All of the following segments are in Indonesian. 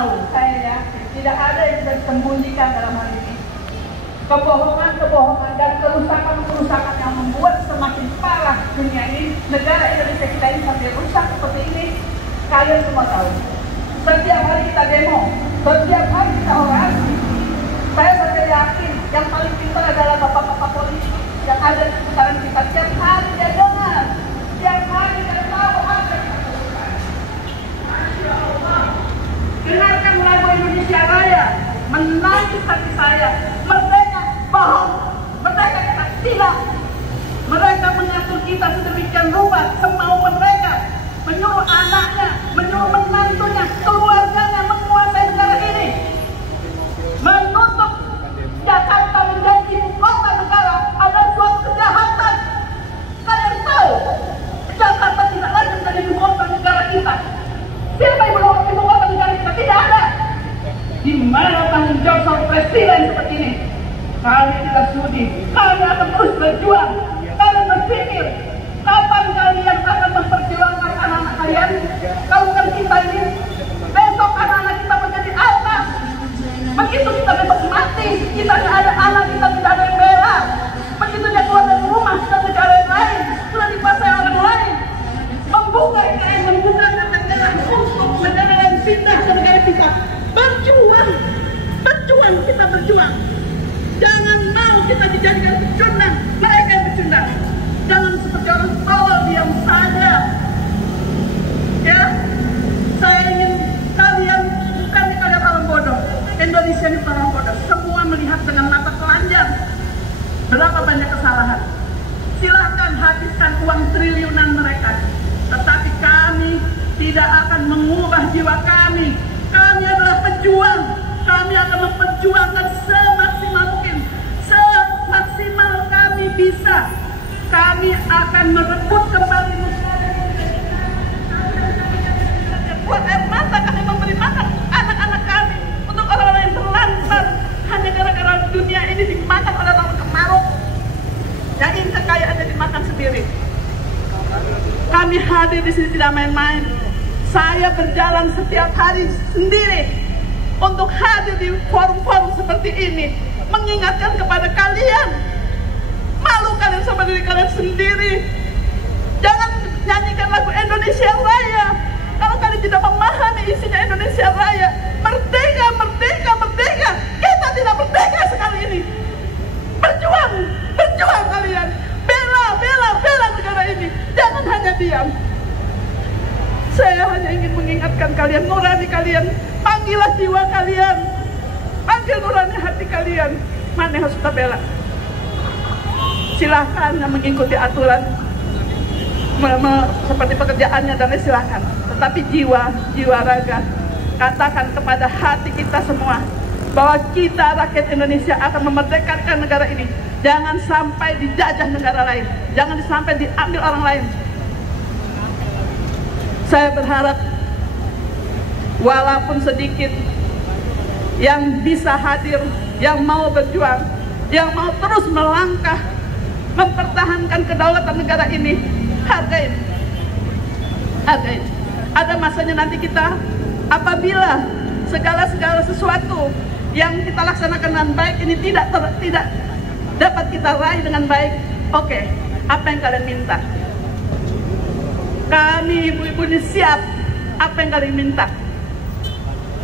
tahu, saya yakin tidak ada yang bisa disembunyikan dalam hal ini. Kebohongan-kebohongan dan kerusakan-kerusakan yang membuat semakin parah dunia ini, negara Indonesia kita ini sampai rusak seperti ini, kalian semua tahu. Setiap hari kita demo, setiap hari kita orasi. Saya sampai yakin yang paling pintar adalah bapak-bapak polisi yang ada di sekitaran kita. Tiap hari dia dengar, tiap hari dia tahu apa yang kita lakukan. Masya Allah. Dengarkan lagu Indonesia Raya, menangis hati saya. Merdeka bohong, merdeka kita tidak. Mereka mengatur kita sedemikian rupa semau mereka, menyuruh anaknya, menyuruh menantunya, keluarganya menguasai negara ini, menutup Jakarta menjadi ibu kota negara. Ada suatu kejahatan. Kalian tahu Jakarta tidak lagi menjadi ibu kota negara kita. Siapa ibu kota negara kita? Tidak ada. Di mana tanggung jawab seorang presiden seperti ini? Kami tidak sudi. Kami akan terus berjuang. Kalian berpikir kapan kalian akan memperjuangkan anak-anak kalian? Kalau bukan kita ini, besok anak-anak kita menjadi apa? Begitu kita besok mati, kita tidak ada anak, kita tidak ada yang bela. Begitu dia keluar dari rumah, kita tidak ada yang lain, sudah dikuasai orang lain. Membuka kain, membuka negara untuk negara yang pindah ke negara kita. Berjuang, berjuang, kita berjuang. Jangan mau kita dijadikan pecundang, mereka yang pecundang. Jangan seperti orang tolol diam saja. Ya, saya ingin kalian, bukan kalian orang bodoh. Indonesia ini orang bodoh. Semua melihat dengan mata telanjang berapa banyak kesalahan. Silahkan habiskan uang triliunan mereka, tetapi kami tidak akan mengubah jiwa kami. Kami adalah pejuang. Kami akan memperjuangkan semaksimal mungkin, semaksimal kami bisa. Kami akan merebut kembali buat air mata kami, memberi makan anak-anak kami. Untuk orang-orang yang terlantar hanya gara-gara dunia ini dimakan oleh orang kemaruk. Yang ingin kekayaannya dimakan sendiri. Kami hadir di sini tidak main-main. Saya berjalan setiap hari sendiri untuk hadir di forum-forum seperti ini, mengingatkan kepada kalian. Malu kalian sama diri kalian sendiri. Jangan nyanyikan lagu Indonesia Raya kalau kalian tidak memahami isinya Indonesia Raya. Merdeka, merdeka, merdeka. Kita tidak merdeka sekali ini. Berjuang, berjuang kalian. Bela, bela, bela negara ini. Jangan hanya diam. Saya hanya ingin mengingatkan kalian, nurani kalian. Panggillah jiwa kalian. Panggil nurani hati kalian. Mana yang harus kita bela? Silahkan yang mengikuti aturan seperti pekerjaannya dan lain silahkan. Tetapi jiwa raga, katakan kepada hati kita semua bahwa kita rakyat Indonesia akan memerdekakan negara ini. Jangan sampai dijajah negara lain, jangan sampai diambil orang lain. Saya berharap walaupun sedikit yang bisa hadir, yang mau berjuang, yang mau terus melangkah mempertahankan kedaulatan negara ini, hargain, hargain. Ada masanya nanti kita, apabila segala sesuatu yang kita laksanakan dengan baik ini tidak dapat kita raih dengan baik, oke, apa yang kalian minta? Kami ibu-ibu ini siap. Apa yang kalian minta?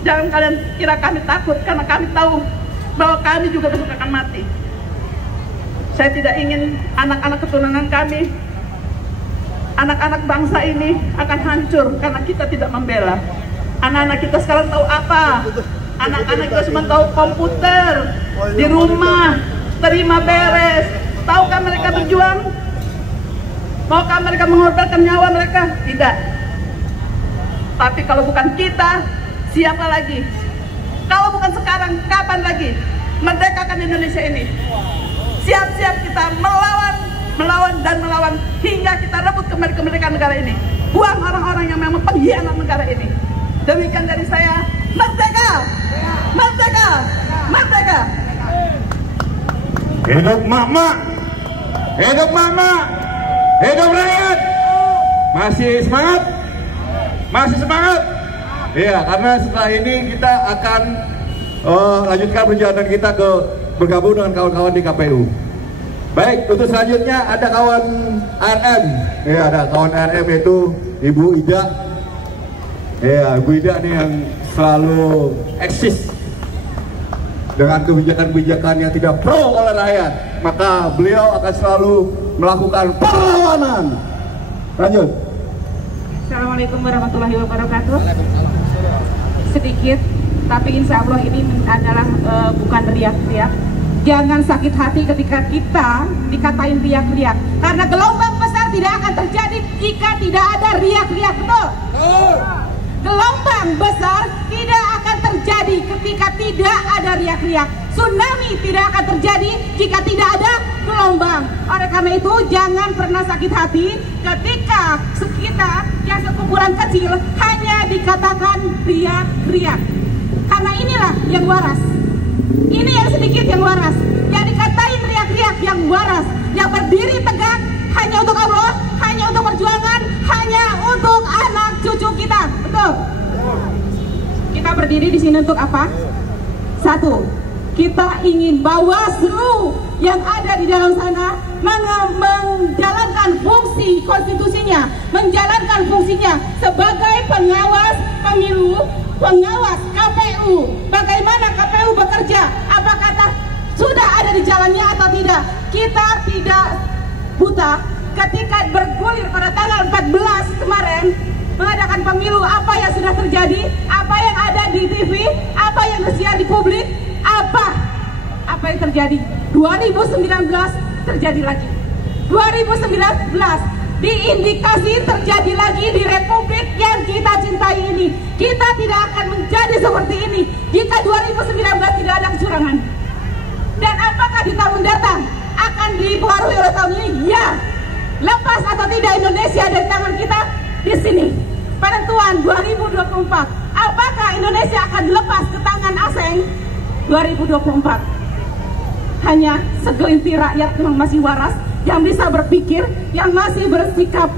Jangan kalian kira kami takut, karena kami tahu bahwa kami juga besok akan mati. Saya tidak ingin anak-anak keturunan kami, anak-anak bangsa ini akan hancur karena kita tidak membela. Anak-anak kita sekarang tahu apa? Anak-anak kita cuma tahu komputer, di rumah, terima beres. Tahukah mereka berjuang? Maukah mereka mengorbankan nyawa mereka? Tidak. Tapi kalau bukan kita, siapa lagi? Kalau bukan sekarang, kapan lagi? Merdekakan Indonesia ini. Siap-siap kita melawan dan melawan hingga kita rebut kembali kemerdekaan negara ini. Buang orang-orang yang memang pengkhianat negara ini. Demikian dari saya, merdeka! Merdeka! Merdeka! Hidup mama! Hidup mama! Hidup rakyat! Masih semangat? Masih semangat? Iya, karena setelah ini kita akan lanjutkan perjalanan kita ke bergabung dengan kawan-kawan di KPU. Baik, untuk selanjutnya ada kawan RM. Ya, ada kawan RM yaitu Ibu Ida. Ya, Ibu Ida nih yang selalu eksis dengan kebijakan-kebijakan yang tidak pro oleh rakyat. Maka beliau akan selalu melakukan perlawanan. Lanjut. Assalamualaikum warahmatullahi wabarakatuh. Sedikit, tapi insya Allah ini adalah bukan riak-riak. Jangan sakit hati ketika kita dikatain riak-riak. Karena gelombang besar tidak akan terjadi jika tidak ada riak-riak, betul? Gelombang besar tidak akan terjadi ketika tidak ada riak-riak. Tsunami tidak akan terjadi jika tidak ada gelombang. Oleh karena itu jangan pernah sakit hati ketika sekitar yang sekumpulan kecil hanya dikatakan riak-riak. Karena inilah yang waras. Ini yang sedikit yang waras. Yang dikatain riak-riak yang waras, yang berdiri tegak hanya untuk Allah, hanya untuk perjuangan, hanya untuk anak cucu kita. Betul? Kita berdiri di sini untuk apa? Satu, kita ingin Bawaslu yang ada di dalam sana menjalankan fungsi konstitusinya, menjalankan fungsinya sebagai pengawas pemilu, pengawas KPU. Bagaimana KPU bekerja? Apakah sudah ada di jalannya atau tidak? Kita tidak buta ketika bergulir pada tanggal 14 kemarin mengadakan pemilu. Apa yang sudah terjadi, apa yang ada di TV, apa yang tersiar di publik, apa yang terjadi. 2019 terjadi lagi, 2019 diindikasi terjadi lagi di republik yang kita cintai ini. Kita tidak akan menjadi seperti ini jika 2019 tidak ada kecurangan. Dan apakah di tahun datang akan dipengaruhi oleh tahun ini? Ya. Lepas atau tidak Indonesia dari tangan kita di sini. Penentuan 2024. Apakah Indonesia akan lepas ke tangan asing 2024? Hanya segelintir rakyat yang masih waras, yang bisa berpikir, yang masih bersikap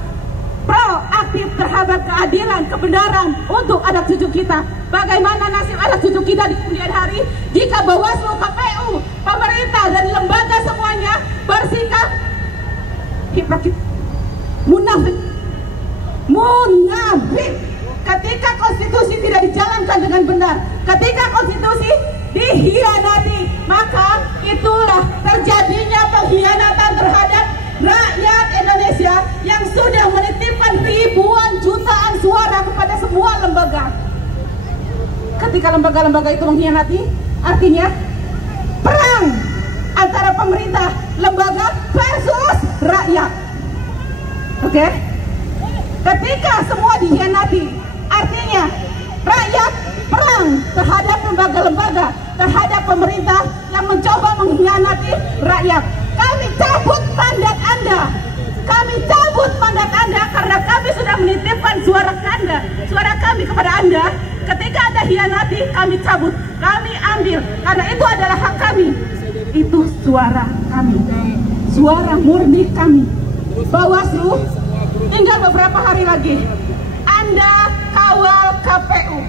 proaktif terhadap keadilan, kebenaran untuk anak cucu kita. Bagaimana nasib anak cucu kita di kemudian hari jika Bawaslu, KPU, pemerintah dan lembaga semuanya bersikap hipokrit, munafik ketika konstitusi tidak dijalankan dengan benar, ketika konstitusi dikhianati, maka itulah terjadinya pengkhianatan terhadap rakyat Indonesia yang sudah menitipkan ribuan jutaan suara kepada semua lembaga. Ketika lembaga-lembaga itu mengkhianati, artinya perang antara pemerintah, lembaga versus rakyat. Oke? Ketika semua dikhianati, artinya rakyat perang terhadap lembaga-lembaga, terhadap pemerintah yang mencoba mengkhianati rakyat. Kami cabut mandat Anda. Kami cabut mandat Anda karena kami sudah menitipkan suara Anda, suara kami kepada Anda. Ketika Anda hianati, kami cabut, kami ambil, karena itu adalah hak kami. Itu suara kami, suara murni kami. Bawaslu, tinggal beberapa hari lagi Anda kawal KPU.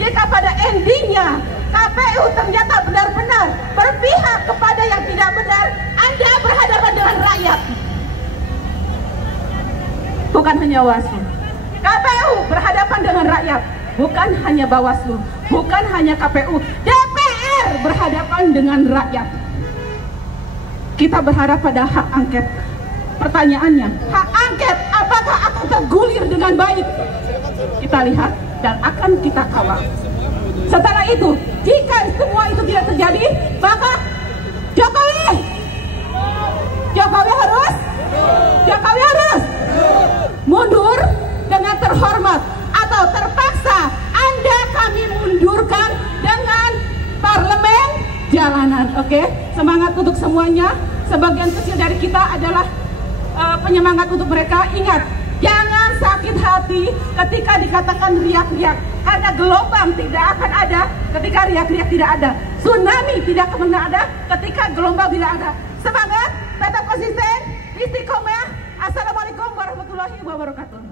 Jika pada endingnya KPU ternyata benar-benar berpihak kepada yang tidak benar, Anda berhadapan dengan rakyat. Bukan hanya Bawaslu, KPU berhadapan dengan rakyat. Bukan hanya Bawaslu, bukan hanya KPU, DPR berhadapan dengan rakyat. Kita berharap pada hak angket. Pertanyaannya, hak angket apakah akan tergulir dengan baik? Kita lihat dan akan kita kawal. Setelah itu, jika semua itu tidak terjadi, maka Jokowi harus mundur dengan terhormat, atau terpaksa Anda kami mundurkan dengan parlemen jalanan. Oke? Semangat untuk semuanya. Sebagian kecil dari kita adalah penyemangat untuk mereka. Ingat, jangan sakit hati ketika dikatakan riak-riak, karena gelombang tidak akan ada ketika riak-riak tidak ada. Tsunami tidak akan ada ketika gelombang tidak ada. Semangat, tetap konsisten, istiqomah. Assalamualaikum warahmatullahi wabarakatuh.